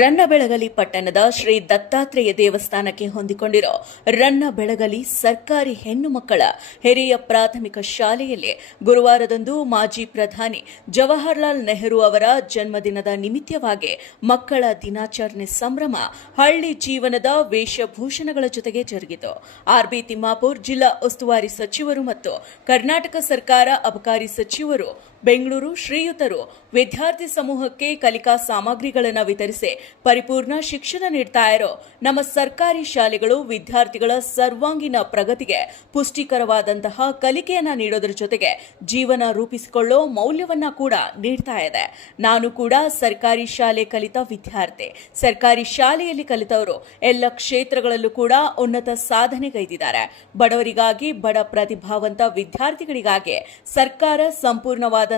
ರನ್ನಬೆಳಗಲಿ ಪಟ್ಟಣದ ಶ್ರೀ ದತ್ತಾತ್ರೇಯ ದೇವಸ್ಥಾನಕ್ಕೆ ಹೊಂದಿಕೊಂಡಿರೋ ರನ್ನಬೆಳಗಲಿ ಸರ್ಕಾರಿ ಹೆಣ್ಣು ಮಕ್ಕಳ ಹಿರಿಯ ಪ್ರಾಥಮಿಕ ಶಾಲೆಯಲ್ಲಿ ಗುರುವಾರದಂದು ಮಾಜಿ ಪ್ರಧಾನಿ ಜವಾಹರಲಾಲ್ ನೆಹರು ಅವರ ಜನ್ಮದಿನದ ನಿಮಿತ್ತವಾಗಿ ಮಕ್ಕಳ ದಿನಾಚರಣೆ ಸಂಭ್ರಮ ಹಳ್ಳಿ ಜೀವನದ ವೇಷಭೂಷಣಗಳ ಜೊತೆಗೆ ಜರುಗಿತು. ಆರ್ಬಿ ತಿಮ್ಮಾಪುರ್ ಜಿಲ್ಲಾ ಉಸ್ತುವಾರಿ ಸಚಿವರು ಮತ್ತು ಕರ್ನಾಟಕ ಸರ್ಕಾರ ಅಬಕಾರಿ ಸಚಿವರು ಬೆಂಗಳೂರು ಶ್ರೀಯುತರು ವಿದ್ಯಾರ್ಥಿ ಸಮೂಹಕ್ಕೆ ಕಲಿಕಾ ಸಾಮಗ್ರಿಗಳನ್ನು ವಿತರಿಸಿ ಪರಿಪೂರ್ಣ ಶಿಕ್ಷಣ ನೀಡ್ತಾ ಇರೋ ನಮ್ಮ ಸರ್ಕಾರಿ ಶಾಲೆಗಳು ವಿದ್ಯಾರ್ಥಿಗಳ ಸರ್ವಾಂಗೀಣ ಪ್ರಗತಿಗೆ ಪುಷ್ಟಿಕರವಾದಂತಹ ಕಲಿಕೆಯನ್ನ ನೀಡೋದ್ರ ಜೊತೆಗೆ ಜೀವನ ರೂಪಿಸಿಕೊಳ್ಳೋ ಮೌಲ್ಯವನ್ನ ಕೂಡ ನೀಡ್ತಾ ಇದೆ. ನಾನು ಕೂಡ ಸರ್ಕಾರಿ ಶಾಲೆ ಕಲಿತ ವಿದ್ಯಾರ್ಥಿ. ಸರ್ಕಾರಿ ಶಾಲೆಯಲ್ಲಿ ಕಲಿತವರು ಎಲ್ಲ ಕ್ಷೇತ್ರಗಳಲ್ಲೂ ಕೂಡ ಉನ್ನತ ಸಾಧನೆಗೈದಿದ್ದಾರೆ. ಬಡವರಿಗಾಗಿ, ಬಡ ಪ್ರತಿಭಾವಂತ ವಿದ್ಯಾರ್ಥಿಗಳಿಗಾಗಿ ಸರ್ಕಾರ ಸಂಪೂರ್ಣವಾದಂತಹ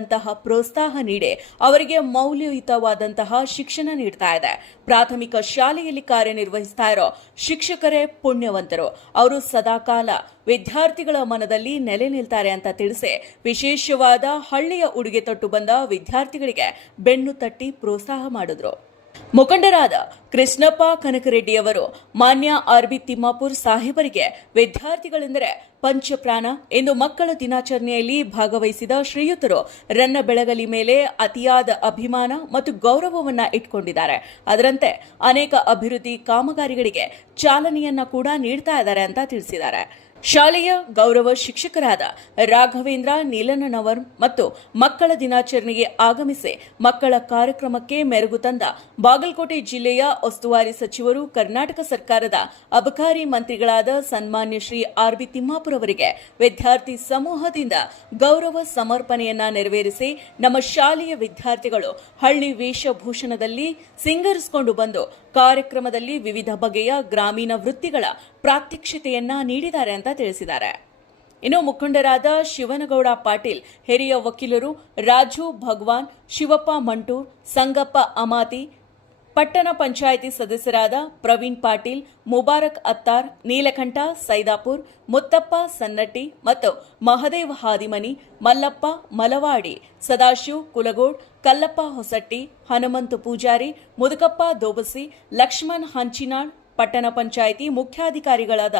ಪ್ರೋತ್ಸಾಹ ನೀಡಿ ಅವರಿಗೆ ಮೌಲ್ಯಯುತವಾದಂತಹ ಶಿಕ್ಷಣ ನೀಡ್ತಾ ಇದೆ. ಪ್ರಾಥಮಿಕ ಶಾಲೆಯಲ್ಲಿ ಕಾರ್ಯನಿರ್ವಹಿಸ್ತಾ ಇರೋ ಶಿಕ್ಷಕರೇ ಪುಣ್ಯವಂತರು. ಅವರು ಸದಾಕಾಲ ವಿದ್ಯಾರ್ಥಿಗಳ ಮನದಲ್ಲಿ ನೆಲೆ ನಿಲ್ತಾರೆ ಅಂತ ತಿಳಿಸಿ ವಿಶೇಷವಾದ ಹಳ್ಳಿಯ ಉಡುಗೆ ತೊಟ್ಟು ಬಂದ ವಿದ್ಯಾರ್ಥಿಗಳಿಗೆ ಬೆನ್ನು ತಟ್ಟಿ ಪ್ರೋತ್ಸಾಹ ಮಾಡಿದ್ರು. ಮುಖಂಡರಾದ ಕೃಷ್ಣಪ್ಪ ಕನಕರೆಡ್ಡಿಯವರು ಮಾನ್ಯ ಆರ್ಬಿ ತಿಮ್ಮಾಪುರ್ ಸಾಹೇಬರಿಗೆ ವಿದ್ಯಾರ್ಥಿಗಳೆಂದರೆ ಪಂಚಪ್ರಾಣ ಎಂದು ಮಕ್ಕಳ ದಿನಾಚರಣೆಯಲ್ಲಿ ಭಾಗವಹಿಸಿದ ಶ್ರೀಯುತರು ರನ್ನಬೆಳಗಲಿ ಮೇಲೆ ಅತಿಯಾದ ಅಭಿಮಾನ ಮತ್ತು ಗೌರವವನ್ನ ಇಟ್ಕೊಂಡಿದ್ದಾರೆ. ಅದರಂತೆ ಅನೇಕ ಅಭಿವೃದ್ಧಿ ಕಾಮಗಾರಿಗಳಿಗೆ ಚಾಲನೆಯನ್ನ ಕೂಡ ನೀಡ್ತಾ ಇದ್ದಾರೆ ಅಂತ ತಿಳಿಸಿದ್ದಾರೆ. ಶಾಲೆಯ ಗೌರವ ಶಿಕ್ಷಕರಾದ ರಾಘವೇಂದ್ರ ನೀಲನವರ್ ಮತ್ತು ಮಕ್ಕಳ ದಿನಾಚರಣೆಗೆ ಆಗಮಿಸಿ ಮಕ್ಕಳ ಕಾರ್ಯಕ್ರಮಕ್ಕೆ ಮೆರುಗು ತಂದ ಬಾಗಲಕೋಟೆ ಜಿಲ್ಲೆಯ ಉಸ್ತುವಾರಿ ಸಚಿವರು ಕರ್ನಾಟಕ ಸರ್ಕಾರದ ಅಬಕಾರಿ ಮಂತ್ರಿಗಳಾದ ಸನ್ಮಾನ್ಯ ಶ್ರೀ ಆರ್ಬಿ ತಿಮ್ಮಾಪುರ್ ಅವರಿಗೆ ವಿದ್ಯಾರ್ಥಿ ಸಮೂಹದಿಂದ ಗೌರವ ಸಮರ್ಪಣೆಯನ್ನ ನೆರವೇರಿಸಿ ನಮ್ಮ ಶಾಲೆಯ ವಿದ್ಯಾರ್ಥಿಗಳು ಹಳ್ಳಿ ವೇಷಭೂಷಣದಲ್ಲಿ ಸಿಂಗರಿಸಿಕೊಂಡು ಬಂದು ಕಾರ್ಯಕ್ರಮದಲ್ಲಿ ವಿವಿಧ ಬಗೆಯ ಗ್ರಾಮೀಣ ವೃತ್ತಿಗಳ ಪ್ರಾತ್ಯಕ್ಷಿತೆಯನ್ನ ನೀಡಿದ್ದಾರೆ ಅಂತ ತಿಳಿಸಿದ್ದಾರೆ. ಇನ್ನು ಮುಖಂಡರಾದ ಶಿವನಗೌಡ ಪಾಟೀಲ್, ಹಿರಿಯ ವಕೀಲರು ರಾಜು ಭಗವಾನ್, ಶಿವಪ್ಪ ಮಂಟೂರ್, ಸಂಗಪ್ಪ ಅಮಾತಿ, ಪಟ್ಟಣ ಪಂಚಾಯಿತಿ ಸದಸ್ಯರಾದ ಪ್ರವೀಣ್ ಪಾಟೀಲ್, ಮುಬಾರಕ್ ಅತ್ತಾರ್, ನೀಲಕಂಠ ಸೈದಾಪುರ್, ಮುತ್ತಪ್ಪ ಸನ್ನಟ್ಟಿ ಮತ್ತು ಮಹದೇವ್ ಹಾದಿಮನಿ, ಮಲ್ಲಪ್ಪ ಮಲವಾಡಿ, ಸದಾಶಿವ್ ಕುಲಗೋಡ್, ಕಲ್ಲಪ್ಪ ಹೊಸಟ್ಟಿ, ಹನುಮಂತ ಪೂಜಾರಿ, ಮುದುಕಪ್ಪ ದೋಬಸಿ, ಲಕ್ಷ್ಮಣ್ ಹಂಚಿನಾಳ್, ಪಟ್ಟಣ ಪಂಚಾಯಿತಿ ಮುಖ್ಯಾಧಿಕಾರಿಗಳಾದ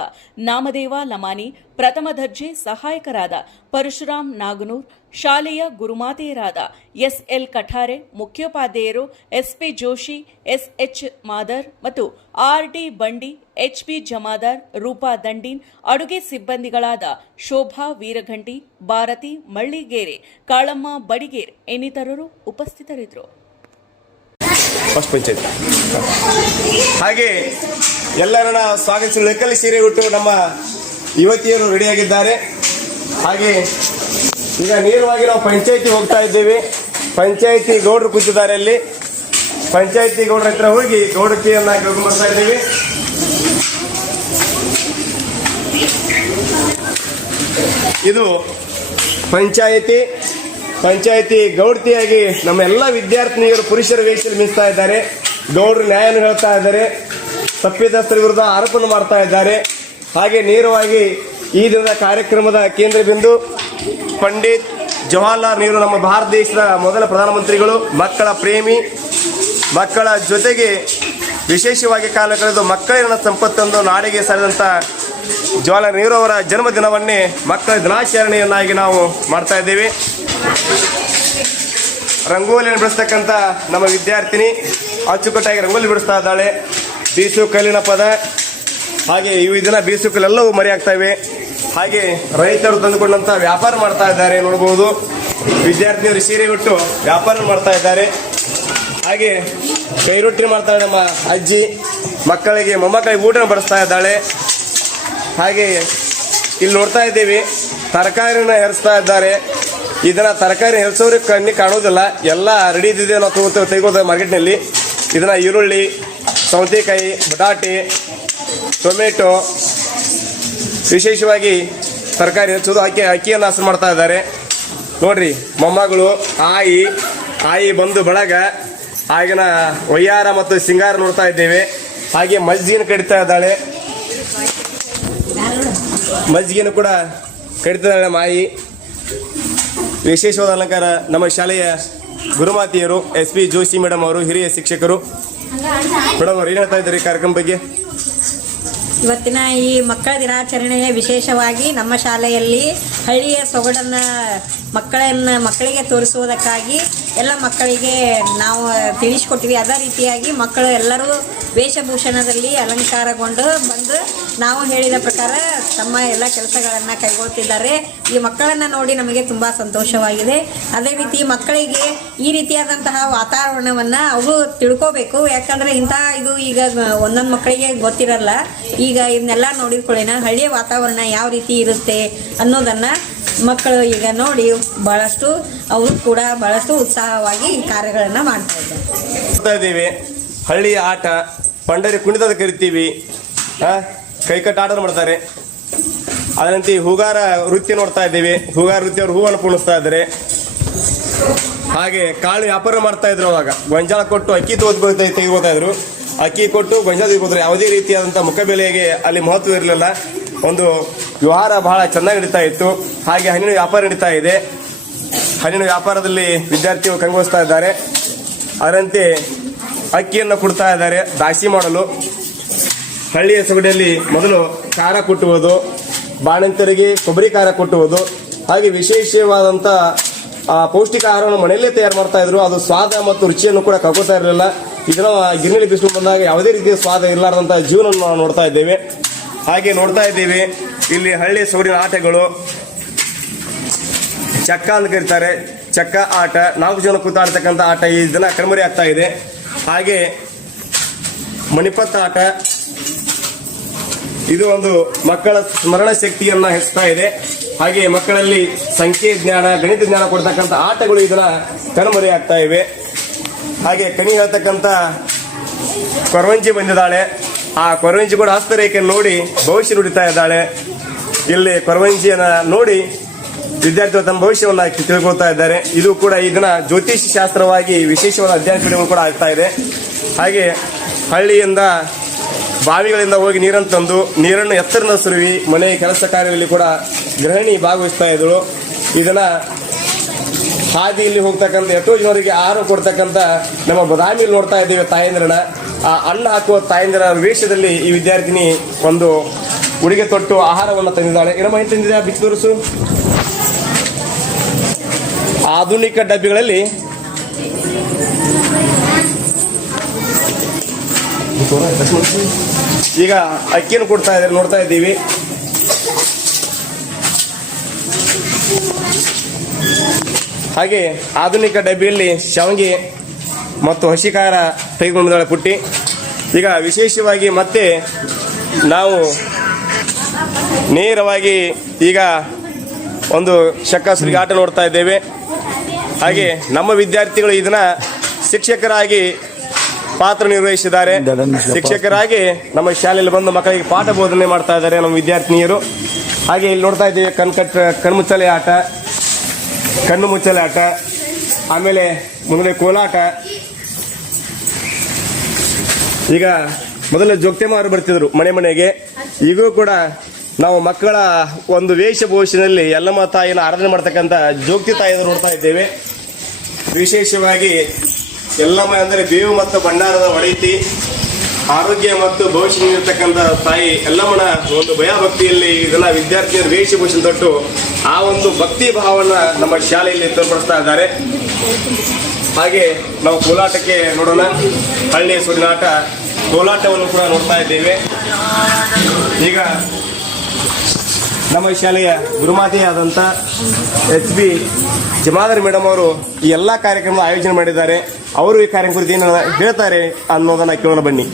ನಾಮದೇವ ಲಮಾನಿ, ಪ್ರಥಮ ದರ್ಜೆ ಸಹಾಯಕರಾದ ಪರಶುರಾಮ್ ನಾಗನೂರ್, ಶಾಲೆಯ ಗುರುಮಾತೆಯರಾದ ಎಸ್ಎಲ್ ಕಠಾರೆ, ಮುಖ್ಯೋಪಾಧ್ಯಾಯರು ಎಸ್ಪಿ ಜೋಶಿ, ಎಸ್ಎಚ್ ಮಾದರ್ ಮತ್ತು ಆರ್ಡಿ ಬಂಡಿ, ಎಚ್ಪಿ ಜಮಾದಾರ್, ರೂಪಾ ದಂಡೀನ್, ಅಡುಗೆ ಸಿಬ್ಬಂದಿಗಳಾದ ಶೋಭಾ ವೀರಘಂಟಿ, ಭಾರತಿ ಮಳ್ಳಿಗೇರಿ, ಕಾಳಮ್ಮ ಬಡಿಗೇರ್ ಇನ್ನಿತರರು ಉಪಸ್ಥಿತರಿದ್ದರು. ಫಸ್ಟ್ ಪಂಚಾಯತ್ ಹಾಗೆ ಎಲ್ಲರನ್ನ ಸ್ವಾಗತಿಸಿ ಲೆಕ್ಕಲ್ಲಿ ಸೀರೆ ಉಟ್ಟು ನಮ್ಮ ಯುವತಿಯರು ರೆಡಿಯಾಗಿದ್ದಾರೆ. ಹಾಗೆ ಈಗ ನೇರವಾಗಿ ನಾವು ಪಂಚಾಯತಿ ಹೋಗ್ತಾ ಇದ್ದೇವೆ. ಪಂಚಾಯತಿ ಗೌಡರು ಕೂತಿದ್ದಾರೆ. ಅಲ್ಲಿ ಪಂಚಾಯತಿ ಗೌಡರ ಹತ್ರ ಹೋಗಿ ಗೌಡತಿಯನ್ನ ಕೇಳ್ಕೊಂಡು ಬರ್ತಾ ಇದ್ದೇವೆ. ಇದು ಪಂಚಾಯತಿ ಗೌಡತಿಯಾಗಿ ನಮ್ಮ ಎಲ್ಲ ವಿದ್ಯಾರ್ಥಿನಿಯರು ಪುರುಷರ ವೇಷದಲ್ಲಿ ಮಿಂಚ್ತಾ ಇದ್ದಾರೆ. ಗೌಡರು ನ್ಯಾಯವನ್ನು ಹೇಳ್ತಾ ಇದ್ದಾರೆ, ತಪ್ಪಿತಸ್ಥರ ವಿರುದ್ಧ ಆರೋಪ ಮಾಡ್ತಾ ಇದ್ದಾರೆ. ಹಾಗೆ ನೇರವಾಗಿ ಈ ದಿನದ ಕಾರ್ಯಕ್ರಮದ ಕೇಂದ್ರ ಬಿಂದು ಪಂಡಿತ್ ಜವಾಹರಲಾಲ್ ನೆಹರು, ನಮ್ಮ ಭಾರತ ದೇಶದ ಮೊದಲ ಪ್ರಧಾನಮಂತ್ರಿಗಳು, ಮಕ್ಕಳ ಪ್ರೇಮಿ, ಮಕ್ಕಳ ಜೊತೆಗೆ ವಿಶೇಷವಾಗಿ ಕಾಲ ಕಳೆದು ಮಕ್ಕಳಿನ ಸಂಪತ್ತೊಂದು ನಾಡಿಗೆ ಸಾರಿದಂಥ ಜವಾಹರಲಾಲ್ ನೆಹರು ಅವರ ಜನ್ಮದಿನವನ್ನೇ ಮಕ್ಕಳ ದಿನಾಚರಣೆಯನ್ನಾಗಿ ನಾವು ಮಾಡ್ತಾ ಇದ್ದೇವೆ. ರಂಗೋಲಿಯನ್ನು ಬಿಡಿಸ್ತಕ್ಕಂಥ ನಮ್ಮ ವಿದ್ಯಾರ್ಥಿನಿ ಅಚ್ಚುಕಟ್ಟಾಗಿ ರಂಗೋಲಿ ಬಿಡಿಸ್ತಾ ಇದ್ದಾಳೆ. ಬೀಸು ಕಲ್ಲಿನ ಪದ, ಹಾಗೆ ಈ ದಿನ ಬೀಸು ಕಲ್ಲೆಲ್ಲವೂ ಮರೆಯಾಗ್ತಾ ಇವೆ. ಹಾಗೆ ರೈತರು ತಂದುಕೊಂಡಂತ ವ್ಯಾಪಾರ ಮಾಡ್ತಾ ಇದ್ದಾರೆ ನೋಡಬಹುದು. ವಿದ್ಯಾರ್ಥಿನಿಯರು ಸೀರೆ ಉಟ್ಟು ವ್ಯಾಪಾರ ಮಾಡ್ತಾ ಇದ್ದಾರೆ. ಹಾಗೆ ಕೈರೊಟ್ಟಿ ಮಾಡ್ತಾಳೆ ನಮ್ಮ ಅಜ್ಜಿ, ಮಕ್ಕಳಿಗೆ ಮೊಮ್ಮಕ್ಕಳಿಗೆ ಊಟ ಬಡಿಸ್ತಾ ಇದ್ದಾಳೆ. ಹಾಗೆ ಇಲ್ಲಿ ನೋಡ್ತಾ ಇದ್ದೇವೆ ತರಕಾರಿನ ಹೆರಿಸ್ತಾ ಇದ್ದಾರೆ. ಇದನ್ನ ತರಕಾರಿ ಹೆರಿಸೋರಿಗೆ ಕಣ್ಣಿಗೆ ಕಾಣೋದಿಲ್ಲ, ಎಲ್ಲ ರೆಡಿ ಇದ್ದಿದೆ, ನಾವು ತೆಗೆದು ಮಾರ್ಕೆಟ್ನಲ್ಲಿ. ಇದನ್ನ ಈರುಳ್ಳಿ, ಸೌತೆಕಾಯಿ, ಬಟಾಟೆ, ಟೊಮೆಟೊ, ವಿಶೇಷವಾಗಿ ತರಕಾರಿ ಹೆಚ್ಚೋದು ಅಕ್ಕಿಯನ್ನು ಹಸರು ಮಾಡ್ತಾ ಇದ್ದಾರೆ. ನೋಡ್ರಿ ಮೊಮ್ಮಗಳು, ಆಯಿ ಬಂದು ಬಳಗ, ಆಗಿನ ವಯ್ಯಾರ ಮತ್ತು ಸಿಂಗಾರ ನೋಡ್ತಾ ಇದ್ದೇವೆ. ಹಾಗೆ ಮಜ್ಜಿಗೆಯನ್ನು ಕಡಿತಾ ಇದ್ದಾಳೆ. ಮಜ್ಜಿಗೆಯನ್ನು ಕೂಡ ಕಡಿತಾ ಇದ್ದಾಳೆ ಮಾಯಿ. ವಿಶೇಷವಾದ ಅಲಂಕಾರ ನಮ್ಮ ಶಾಲೆಯ ಗುರುಮಾತೆಯರು ಎಸ್ ಪಿ ಜೋಶಿ ಮೇಡಮ್ ಅವರು, ಹಿರಿಯ ಶಿಕ್ಷಕರು. ಮೇಡಮ್ ಅವ್ರು ಏನ್ ಹೇಳ್ತಾ ಇದ್ದಾರೆ ಈ ಕಾರ್ಯಕ್ರಮ ಬಗ್ಗೆ? ಇವತ್ತಿನ ಈ ಮಕ್ಕಳ ದಿನಾಚರಣೆಯ ವಿಶೇಷವಾಗಿ ನಮ್ಮ ಶಾಲೆಯಲ್ಲಿ ಹಳ್ಳಿಯ ಸೊಗಡನ್ನು ಮಕ್ಕಳಿಗೆ ತೋರಿಸುವುದಕ್ಕಾಗಿ ಎಲ್ಲ ಮಕ್ಕಳಿಗೆ ನಾವು ತಿಳಿಸಿಕೊಟ್ಟಿವಿ. ಅದೇ ರೀತಿಯಾಗಿ ಮಕ್ಕಳು ಎಲ್ಲರೂ ವೇಷಭೂಷಣದಲ್ಲಿ ಅಲಂಕಾರಗೊಂಡು ಬಂದು ನಾವು ಹೇಳಿದ ಪ್ರಕಾರ ತಮ್ಮ ಎಲ್ಲ ಕೆಲಸಗಳನ್ನು ಕೈಗೊಳ್ತಿದ್ದಾರೆ. ಈ ಮಕ್ಕಳನ್ನು ನೋಡಿ ನಮಗೆ ತುಂಬ ಸಂತೋಷವಾಗಿದೆ. ಅದೇ ರೀತಿ ಮಕ್ಕಳಿಗೆ ಈ ರೀತಿಯಾದಂತಹ ವಾತಾವರಣವನ್ನು ಅವರು ತಿಳ್ಕೋಬೇಕು. ಯಾಕಂದರೆ ಇದು ಈಗ ಒಂದೊಂದು ಮಕ್ಕಳಿಗೆ ಗೊತ್ತಿರಲ್ಲ. ಈಗ ಇದನ್ನೆಲ್ಲ ನೋಡಿಕೊಳ್ಳಿನ ಹಳ್ಳಿಯ ವಾತಾವರಣ ಯಾವ ರೀತಿ ಇರುತ್ತೆ ಅನ್ನೋದನ್ನು ಮಕ್ಕಳು ಈಗ ನೋಡಿ ಅವರು ಕೂಡ ಬಹಳಷ್ಟು ಉತ್ಸಾಹವಾಗಿ ಈ ಕಾರ್ಯಗಳನ್ನು ಮಾಡ್ತಾ ಇದ್ದೀವಿ. ಹಳ್ಳಿಯ ಆಟ ಪಂಡರಿ ಕುಣಿತದ ಕರಿತೀವಿ, ಕೈಕಟ್ಟ ಆಟ ಮಾಡ್ತಾರೆ. ಅದರಂತೆ ಹೂಗಾರ ವೃತ್ತಿ ನೋಡ್ತಾ ಇದ್ದೀವಿ. ಹೂಗಾರ ವೃತ್ತಿ ಅವರು ಹೂವನ್ನು ಪೂಣಿಸ್ತಾ ಇದ್ದಾರೆ. ಹಾಗೆ ಕಾಳು ವ್ಯಾಪಾರ ಮಾಡ್ತಾ ಇದ್ರು. ಅವಾಗ ಗೊಂಜಾಳ ಕೊಟ್ಟು ಅಕ್ಕಿ ತೆಗಿಬೋತಾ ಇದ್ರು. ಅಕ್ಕಿ ಕೊಟ್ಟು ಗೊಂಜಾಳ ತೆಗಿಬೋದ್ರು. ಯಾವುದೇ ರೀತಿಯಾದಂಥ ಮುಖಬೆಲೆಗೆ ಅಲ್ಲಿ ಮಹತ್ವ ಇರಲಿಲ್ಲ. ಒಂದು ವ್ಯವಹಾರ ಬಹಳ ಚೆನ್ನಾಗಿ ನಡೀತಾ ಇತ್ತು. ಹಾಗೆ ಹಣ್ಣಿನ ವ್ಯಾಪಾರ ನಡೀತಾ ಇದೆ. ಹಣ್ಣಿನ ವ್ಯಾಪಾರದಲ್ಲಿ ವಿದ್ಯಾರ್ಥಿಗಳು ಕಂಗೊಳಿಸ್ತಾ ಇದ್ದಾರೆ. ಅದರಂತೆ ಅಕ್ಕಿಯನ್ನು ಕೊಡ್ತಾ ಇದ್ದಾರೆ ದಾಸಿ ಮಾಡಲು. ಹಳ್ಳಿಯ ಸೊಗಡಿಯಲ್ಲಿ ಮೊದಲು ಖಾರ ಕೊಟ್ಟುವುದು, ಬಾಣಂತರಿಗೆ ಕೊಬ್ಬರಿ ಖಾರ ಕೊಟ್ಟುವುದು, ಹಾಗೆ ವಿಶೇಷವಾದಂಥ ಪೌಷ್ಟಿಕ ಆಹಾರವನ್ನು ಮನೆಯಲ್ಲೇ ತಯಾರು ಮಾಡ್ತಾ ಇದ್ರು. ಅದು ಸ್ವಾದ ಮತ್ತು ರುಚಿಯನ್ನು ಕೂಡ ಕಳ್ಕೊತಾ ಇರಲಿಲ್ಲ. ಇದನ್ನ ಗಿರಣಿಲಿ ಬಿಸಿಲು ಬಂದಾಗ ಯಾವುದೇ ರೀತಿಯ ಸ್ವಾದ ಇರಲಾರದಂಥ ಜೀವನವನ್ನು ನಾವು ನೋಡ್ತಾ ಇದ್ದೇವೆ. ಹಾಗೆ ನೋಡ್ತಾ ಇದ್ದೀವಿ ಇಲ್ಲಿ ಹಳ್ಳಿ ಸೊಗಡಿನ ಆಟಗಳು. ಚಕ್ಕ ಅಂತ ಕರೀತಾರೆ. ಚಕ್ಕ ಆಟ 4 ಜನ ಕೂತಾಡ್ತಕ್ಕಂಥ ಆಟ ಈ ದಿನ ಕಣ್ಮರೆ ಆಗ್ತಾ ಇದೆ. ಹಾಗೆ ಮಣಿಪತ್ತ ಆಟ, ಇದು ಒಂದು ಮಕ್ಕಳ ಸ್ಮರಣ ಶಕ್ತಿಯನ್ನ ಹೆಚ್ಚುತ್ತಾ ಇದೆ. ಹಾಗೆ ಮಕ್ಕಳಲ್ಲಿ ಸಂಖ್ಯೆ ಜ್ಞಾನ, ಗಣಿತ ಜ್ಞಾನ ಕೊಡ್ತಕ್ಕಂಥ ಆಟಗಳು ಇದನ್ನ ಕಣ್ಮರೆ ಆಗ್ತಾ ಇವೆ. ಹಾಗೆ ಕಣಿ ಹೇಳ್ತಕ್ಕಂಥ ಕೊರವಂಜಿ ಬಂದಿದ್ದಾಳೆ. ಆ ಕೊರವಂಜಿ ಕೂಡ ಹಸ್ತರೇಖೆಯನ್ನು ನೋಡಿ ಭವಿಷ್ಯ ನುಡಿತಾ ಇದ್ದಾಳೆ. ಇಲ್ಲಿ ಕೊರವಂಜಿಯನ್ನ ನೋಡಿ ವಿದ್ಯಾರ್ಥಿಗಳು ತಮ್ಮ ಭವಿಷ್ಯವನ್ನು ತಿಳ್ಕೊಳ್ತಾ ಇದ್ದಾರೆ. ಇದು ಕೂಡ ಈ ದಿನ ಜ್ಯೋತಿಷ್ ಶಾಸ್ತ್ರವಾಗಿ ವಿಶೇಷವಾದ ಅಧ್ಯಯನ ಪೀಠಗಳು ಕೂಡ ಆಗ್ತಾ ಇದೆ. ಹಾಗೆ ಹಳ್ಳಿಯಿಂದ ಬಾವಿಗಳಿಂದ ಹೋಗಿ ನೀರನ್ನು ತಂದು ನೀರನ್ನು ಎತ್ತರನ ಸುರುವಿ ಮನೆಯ ಕೆಲಸ ಕಾರ್ಯಗಳಲ್ಲಿ ಕೂಡ ಗೃಹಿಣಿ ಭಾಗವಹಿಸ್ತಾ ಇದ್ರು. ಇದನ್ನ ಹಾದಿಯಲ್ಲಿ ಹೋಗ್ತಕ್ಕಂಥ ಎಷ್ಟೋ ಜನರಿಗೆ ಆಹಾರ ಕೊಡ್ತಕ್ಕಂಥ ನಮ್ಮ ಬದಾಮಿಯಲ್ಲಿ ನೋಡ್ತಾ ಇದ್ದೇವೆ ತಾಯಂದಿರನ. ಆ ಅನ್ನ ಹಾಕುವ ತಾಯಂದಿರ ವೇಷದಲ್ಲಿ ಈ ವಿದ್ಯಾರ್ಥಿನಿ ಒಂದು ಉಡುಗೆ ತೊಟ್ಟು ಆಹಾರವನ್ನು ತಂದಿದ್ದಾಳೆ. ಏನಮ್ಮ ಏನು ತಂದಿದೆ ಬಿಚ್ಚಿ ತೋರಿಸು. ಆಧುನಿಕ ಡಬ್ಬಿಗಳಲ್ಲಿ ಈಗ ಅಕ್ಕಿಯನ್ನು ಕೊಡ್ತಾ ಇದ್ದಾರೆ, ನೋಡ್ತಾ ಇದ್ದೀವಿ. ಹಾಗೆ ಆಧುನಿಕ ಡಬ್ಬಿಯಲ್ಲಿ ಶಾವಿಗೆ ಮತ್ತು ಹಸಿ ಖಾರ ತೆಗೆದುಕೊಂಡಿದ್ದಾಳೆ ಪುಟ್ಟಿ. ಈಗ ವಿಶೇಷವಾಗಿ ಮತ್ತೆ ನಾವು ನೇರವಾಗಿ ಈಗ ಒಂದು ಶಕ್ಕಾಸುರಿಗೆ ಆಟ ನೋಡ್ತಾ ಇದ್ದೇವೆ. ಹಾಗೆ ನಮ್ಮ ವಿದ್ಯಾರ್ಥಿಗಳು ಇದನ್ನ ಶಿಕ್ಷಕರಾಗಿ ಪಾತ್ರ ನಿರ್ವಹಿಸಿದ್ದಾರೆ. ಶಿಕ್ಷಕರಾಗಿ ನಮ್ಮ ಶಾಲೆಯಲ್ಲಿ ಬಂದು ಮಕ್ಕಳಿಗೆ ಪಾಠ ಬೋಧನೆ ಮಾಡ್ತಾ ಇದ್ದಾರೆ ನಮ್ಮ ವಿದ್ಯಾರ್ಥಿನಿಯರು. ಹಾಗೆ ಇಲ್ಲಿ ನೋಡ್ತಾ ಇದ್ದೀವಿ ಕಣ್ಣು ಮುಚ್ಚಲೆ ಆಟ, ಆಮೇಲೆ ಮುಂದೆ ಕೋಲಾಟ. ಈಗ ಮೊದಲು ಜೋಗ್ತೆಮಾರು ಬರ್ತಿದ್ರು ಮನೆಗೆ. ಈಗೂ ಕೂಡ ನಾವು ಮಕ್ಕಳ ಒಂದು ವೇಷಭೂಷಣದಲ್ಲಿ ಯಲ್ಲಮ್ಮ ತಾಯಿಯನ್ನು ಆರಾಧನೆ ಮಾಡ್ತಕ್ಕಂಥ ಜೋಗ್ತಿ ತಾಯಿಯನ್ನು ನೋಡ್ತಾ ಇದ್ದೇವೆ. ವಿಶೇಷವಾಗಿ ಯಲ್ಲಮ್ಮ ಅಂದರೆ ಬೇವು ಮತ್ತು ಭಂಡಾರದ ಒಡೆತಿ, ಆರೋಗ್ಯ ಮತ್ತು ಭವಿಷ್ಯ ನೀಡಿರ್ತಕ್ಕಂಥ ತಾಯಿ ಯಲ್ಲಮ್ಮನ ಒಂದು ಭಯಭಕ್ತಿಯಲ್ಲಿ ಇದನ್ನ ವಿದ್ಯಾರ್ಥಿಯರು ವೇಷಭೂಷಣ ತೊಟ್ಟು ಆ ಒಂದು ಭಕ್ತಿ ಭಾವನ ನಮ್ಮ ಶಾಲೆಯಲ್ಲಿ ತೋರ್ಪಡಿಸ್ತಾ ಇದ್ದಾರೆ. ಹಾಗೆ ನಾವು ಕೋಲಾಟಕ್ಕೆ ನೋಡೋಣ. ಹಳ್ಳಿಯ ಸುಡಿನಾಟ ಕೋಲಾಟವನ್ನು ಕೂಡ ನೋಡ್ತಾ ಇದ್ದೇವೆ. ಈಗ ನಮ್ಮ ಶಾಲೆಯ ಗುರುಮಾತೆಯಾದಂಥ HB ಜಮಾದಾರ್ ಮೇಡಮ್ ಅವರು ಈ ಎಲ್ಲ ಕಾರ್ಯಕ್ರಮ ಆಯೋಜನೆ ಮಾಡಿದ್ದಾರೆ. ಅವರು ಈ ಕಾರ್ಯಕ್ರಮ ಕುರಿತು ಏನು ಹೇಳ್ತಾರೆ ಅನ್ನೋದನ್ನ ಕೇಳೋಣ ಬನ್ನಿ.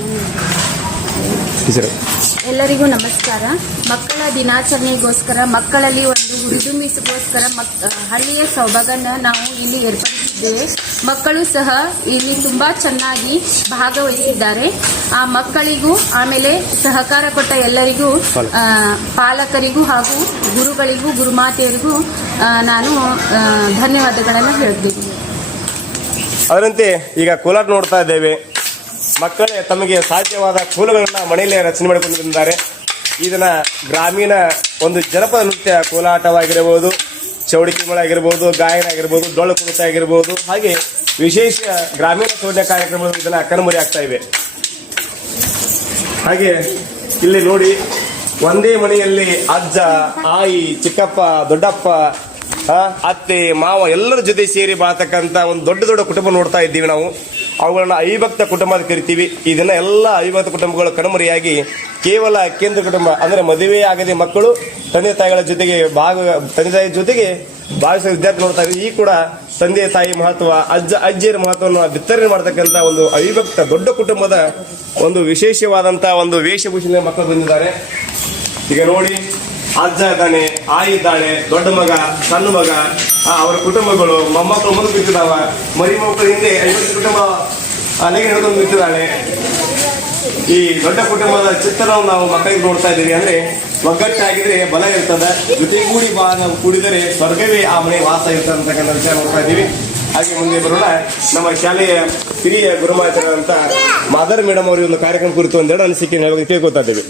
ಎಲ್ಲರಿಗೂ ನಮಸ್ಕಾರ. ಮಕ್ಕಳ ದಿನಾಚರಣೆಗೋಸ್ಕರ ಮಕ್ಕಳಲ್ಲಿ ಒಂದು ಹುರಿದುಂಬಿಸಿಗೋಸ್ಕರ ಹಳ್ಳಿಯ ಸೊಬಗನ್ನು ನಾವು ಇಲ್ಲಿ ಏರ್ಪಡಿಸಿದ್ದೇವೆ. ಮಕ್ಕಳು ಸಹ ಇಲ್ಲಿ ತುಂಬಾ ಚೆನ್ನಾಗಿ ಭಾಗವಹಿಸಿದ್ದಾರೆ. ಆ ಮಕ್ಕಳಿಗೂ ಆಮೇಲೆ ಸಹಕಾರ ಕೊಟ್ಟ ಎಲ್ಲರಿಗೂ, ಪಾಲಕರಿಗೂ ಹಾಗೂ ಗುರುಗಳಿಗೂ ಗುರುಮಾತೆಯರಿಗೂ ನಾನು ಧನ್ಯವಾದಗಳನ್ನು ಹೇಳ್ತೀನಿ. ಅದರಂತೆ ಈಗ ಕೋಲಾಟ ನೋಡ್ತಾ ಇದ್ದೇವೆ. ಮಕ್ಕಳೇ ತಮಗೆ ಸಾಧ್ಯವಾದ ಕೋಲುಗಳನ್ನ ಮನೆಯಲ್ಲೇ ರಚನೆ ಮಾಡಿಕೊಂಡಿದ್ದಾರೆ. ಇದನ್ನ ಗ್ರಾಮೀಣ ಒಂದು ಜನಪದ ನೃತ್ಯ ಕೋಲಾಟವಾಗಿರಬಹುದು, ಚೌಡಿಕೆ ಮೇಳ ಆಗಿರ್ಬೋದು, ಗಾಯನ ಆಗಿರ್ಬೋದು, ಡೊಳ್ಳು ಕುಣಿತ ಆಗಿರ್ಬೋದು, ಹಾಗೆ ವಿಶೇಷ ಗ್ರಾಮೀಣ ಸೌಂದರ್ಯ ಕಾರ್ಯಕ್ರಮಗಳು ಇದನ್ನ ಕಣ್ಮರೆ ಆಗ್ತಾ ಇವೆ. ಹಾಗೆ ಇಲ್ಲಿ ನೋಡಿ, ಒಂದೇ ಮನೆಯಲ್ಲಿ ಅಜ್ಜ, ಆಯಿ, ಚಿಕ್ಕಪ್ಪ, ದೊಡ್ಡಪ್ಪ, ಅತ್ತೆ, ಮಾವ ಎಲ್ಲರ ಜೊತೆ ಸೇರಿ ಬಾಳ್ತಕ್ಕಂಥ ಒಂದು ದೊಡ್ಡ ದೊಡ್ಡ ಕುಟುಂಬ ನೋಡ್ತಾ ಇದ್ದೀವಿ ನಾವು. ಅವುಗಳನ್ನ ಅವಿಭಕ್ತ ಕುಟುಂಬ ಅಂತ ಕರಿತೀವಿ. ಇದನ್ನ ಎಲ್ಲ ಅವಿಭಕ್ತ ಕುಟುಂಬಗಳು ಕಣ್ಮರೆಯಾಗಿ ಕೇವಲ ಕೇಂದ್ರ ಕುಟುಂಬ ಅಂದರೆ ಮದುವೆ ಆಗದೆ ಮಕ್ಕಳು ತಂದೆ ತಾಯಿಗಳ ಜೊತೆಗೆ ತಂದೆ ತಾಯಿ ಜೊತೆಗೆ ಭಾವಿಸುವ ವಿದ್ಯಾರ್ಥಿ ನೋಡ್ತಾ ಇದ್ದೀವಿ. ಈ ಕೂಡ ತಂದೆ ತಾಯಿ ಮಹತ್ವ, ಅಜ್ಜಿಯರ ಮಹತ್ವವನ್ನು ವಿತರಣೆ ಮಾಡತಕ್ಕಂಥ ಒಂದು ಅವಿಭಕ್ತ ದೊಡ್ಡ ಕುಟುಂಬದ ಒಂದು ವಿಶೇಷವಾದಂತಹ ಒಂದು ವೇಷಭೂಷಣ ಮಕ್ಕಳು ಬಂದಿದ್ದಾರೆ. ಈಗ ನೋಡಿ, ಅಜ್ಜ ಇದ್ದಾನೆ, ಆಯಿ ಇದ್ದಾಳೆ, ದೊಡ್ಡ ಮಗ, ಸಣ್ಣ ಮಗ, ಅವರ ಕುಟುಂಬಗಳು, ಮೊಮ್ಮಕ್ಕಳು ಮುಂದೆ ನಿಂತಿದ್ದಾವ, ಮರಿ ಮಕ್ಕಳು ಹಿಂದೆ 50 ಕುಟುಂಬ ಅಲ್ಲಿಗೆ ಹಿಡಿದು ನಿಂತಿದ್ದಾಳೆ. ಈ ದೊಡ್ಡ ಕುಟುಂಬದ ಚಿತ್ರವನ್ನು ನಾವು ಮಕ್ಕಳಿಗೆ ನೋಡ್ತಾ ಇದ್ದೀವಿ. ಅಂದ್ರೆ ಒಗ್ಗಟ್ಟಾಗಿದ್ರೆ ಬಲ ಇರ್ತದೆ, ಜೊತೆಗೂಡಿ ಕೂಡಿದರೆ ಸ್ವರ್ಗವೇ ಆ ಮನೆ ವಾಸ ಇರ್ತದೆ ಅಂತಕ್ಕಂಥ ವಿಚಾರ ನೋಡ್ತಾ ಇದ್ದೀವಿ. ಹಾಗೆ ಮುಂದೆ ಬರೋಣ, ನಮ್ಮ ಶಾಲೆಯ ಹಿರಿಯ ಗುರುಮಾತರಂತ ಮಾದರ್ ಮೇಡಮ್ ಅವರಿಗೆ ಒಂದು ಕಾರ್ಯಕ್ರಮ ಕುರಿತು ಒಂದೆರಡು ಅನಿಸಿಕೆ ಕೇಳ್ಕೊತಾ ಇದ್ದೀವಿ.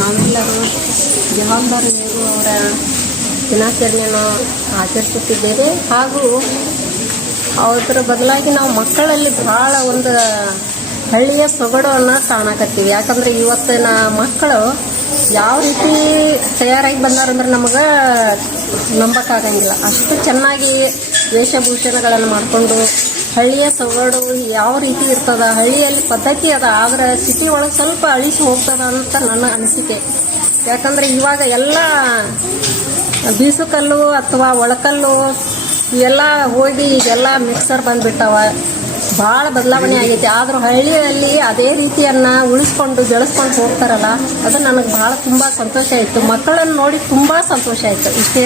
ನಾವೆಲ್ಲರೂ ಜವಾಬ್ದಾರಿ ಮೇರೆಗೆ ಅವರ ದಿನಾಚರಣೆಯನ್ನು ಆಚರಿಸುತ್ತಿದ್ದೇವೆ. ಹಾಗೂ ಅದರ ಬದಲಾಗಿ ನಾವು ಮಕ್ಕಳಲ್ಲಿ ಬಹಳ ಒಂದು ಹಳ್ಳಿಯ ಸೊಗಡನ್ನು ಕಾಣಕತ್ತೀವಿ. ಯಾಕಂದರೆ ಇವತ್ತಿನ ಮಕ್ಕಳು ಯಾವ ರೀತಿ ತಯಾರಾಗಿ ಬಂದಾರಂದ್ರೆ ನಮಗೆ ನಂಬಕ್ಕಾಗಂಗಿಲ್ಲ. ಅಷ್ಟು ಚೆನ್ನಾಗಿ ವೇಷಭೂಷಣಗಳನ್ನು ಮಾಡಿಕೊಂಡು ಹಳ್ಳಿಯ ಸೊಗಡು ಯಾವ ರೀತಿ ಇರ್ತದ, ಹಳ್ಳಿಯಲ್ಲಿ ಪದ್ಧತಿ ಅದ, ಆದರೆ ಸಿಟಿ ಒಳಗೆ ಸ್ವಲ್ಪ ಅಳಿಸಿ ಹೋಗ್ತದ ಅಂತ ನನ್ನ ಅನಿಸಿಕೆ. ಯಾಕಂದರೆ ಇವಾಗ ಎಲ್ಲ ಬೀಸುಕಲ್ಲು ಅಥವಾ ಒಳಕಲ್ಲು ಇವೆಲ್ಲ ಹೋಗಿ ಈಗೆಲ್ಲ ಮಿಕ್ಸರ್ ಬಂದುಬಿಟ್ಟವ, ಭಾಳ ಬದಲಾವಣೆ ಆಗೈತಿ. ಆದರೂ ಹಳ್ಳಿಯಲ್ಲಿ ಅದೇ ರೀತಿಯನ್ನು ಉಳಿಸ್ಕೊಂಡು ಬೆಳೆಸ್ಕೊಂಡು ಹೋಗ್ತಾರಲ್ಲ, ಅದು ನನಗೆ ಭಾಳ ತುಂಬ ಸಂತೋಷ ಆಯಿತು. ಮಕ್ಕಳನ್ನು ನೋಡಿ ತುಂಬ ಸಂತೋಷ ಆಯಿತು. ಇಷ್ಟೇ